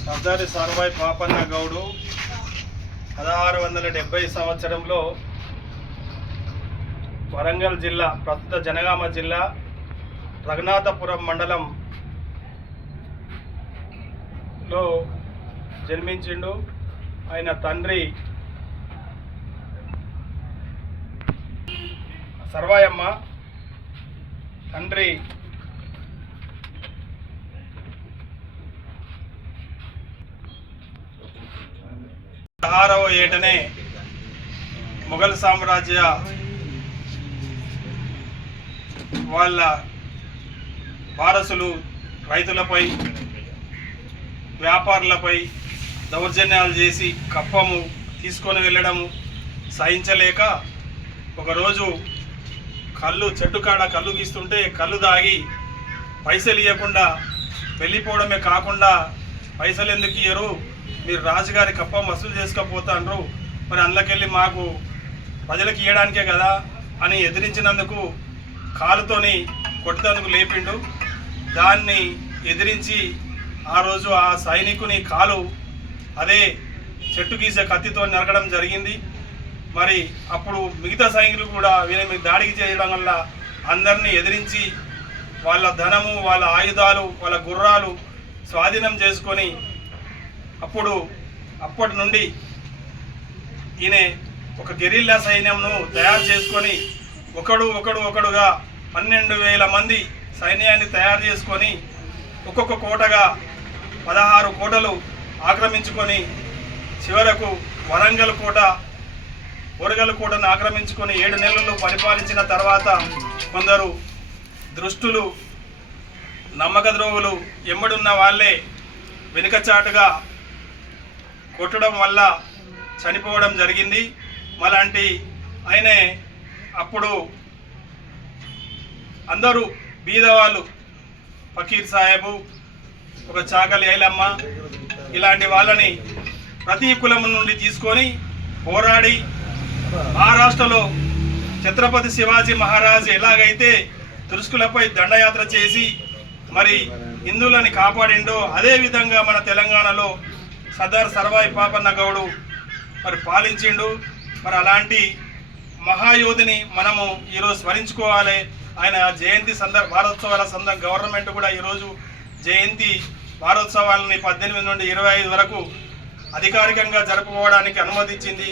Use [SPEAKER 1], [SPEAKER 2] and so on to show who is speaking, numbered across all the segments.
[SPEAKER 1] సర్దారి సారుభాయ్ పాపన్న గౌడు పదహారు వందల డెబ్బై సంవత్సరంలో వరంగల్ జిల్లా ప్రస్తుత జనగామ జిల్లా రఘునాథపురం మండలం లో జన్మించిండు ఆయన తండ్రి సర్వాయమ్మ తండ్రి పదహారవ ఏటనే మొఘల్ సామ్రాజ్య వాళ్ళ వారసులు రైతులపై వ్యాపారులపై దౌర్జన్యాలు చేసి కప్పము తీసుకొని వెళ్ళడము సహించలేక ఒకరోజు కళ్ళు చెట్టు కాడ కళ్ళు గీస్తుంటే కళ్ళు దాగి పైసలు ఇవ్వకుండా వెళ్ళిపోవడమే కాకుండా పైసలు ఎందుకు ఇయ్యరు? మీరు రాజుగారి కప్ప వసూలు చేసుకోపోతాండ్రు మరి అందులోకెళ్ళి మాకు ప్రజలకు ఇవ్వడానికే కదా అని ఎదిరించినందుకు కాలుతోని కొట్టినందుకు లేపిండు. దాన్ని ఎదిరించి ఆ రోజు ఆ సైనికుని కాలు అదే చెట్టు గీసే కత్తితో నరకడం జరిగింది. మరి అప్పుడు మిగతా సైనికులు కూడా వీళ్ళ మీద దాడికి చేయడం వల్ల అందరినీ ఎదిరించి వాళ్ళ ధనము వాళ్ళ ఆయుధాలు వాళ్ళ గుర్రాలు స్వాధీనం చేసుకొని అప్పుడు అప్పటి నుండి ఈయన ఒక గెరిల్లా సైన్యంను తయారు చేసుకొని ఒకడు ఒకడు ఒకడుగా పన్నెండు వేల మంది సైన్యాన్ని తయారు చేసుకొని ఒక్కొక్క కోటగా పదహారు కోటలు ఆక్రమించుకొని చివరకు వరంగల్ కోట ఒరగల్ కోటను ఆక్రమించుకొని ఏడు నెలలు పరిపాలించిన తర్వాత కొందరు దృష్టులు నమ్మక ద్రోవులు ఎమ్మడున్న వాళ్ళే వెనుకచాటుగా కొట్టడం వల్ల చనిపోవడం జరిగింది. మలాంటి ఆయనే అప్పుడు అందరూ బీదవాళ్ళు ఫకీర్ సాహెబు ఒక చాకలి ఐలమ్మ ఇలాంటి వాళ్ళని ప్రతి కులం నుండి తీసుకొని పోరాడి మహారాష్ట్రలో ఛత్రపతి శివాజీ మహారాజ్ ఎలాగైతే తురుసుకులపై దండయాత్ర చేసి మరి హిందువులని కాపాడిండో అదే విధంగా మన తెలంగాణలో సర్దార్ సర్వాయి పాపన్న గౌడు మరి పాలించిండు. మరి అలాంటి మహాయోధిని మనము ఈరోజు స్మరించుకోవాలి. ఆయన జయంతి సందర్భ వారోత్సవాల సందర్భ గవర్నమెంట్ కూడా ఈరోజు జయంతి వారోత్సవాలని పద్దెనిమిది నుండి ఇరవై ఐదు వరకు అధికారికంగా జరుపుకోవడానికి అనుమతించింది.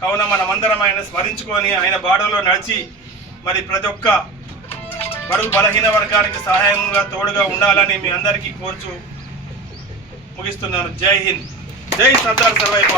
[SPEAKER 1] కావున మనమందరం ఆయన స్మరించుకొని ఆయన బాటలో నడిచి మరి ప్రతి ఒక్క బడుగు బలహీన వర్గానికి సహాయంగా తోడుగా ఉండాలని మీ అందరికీ కోర్చు ముగిస్తున్నాను. జై హింద్. జై సర్దార్ సర్వాయి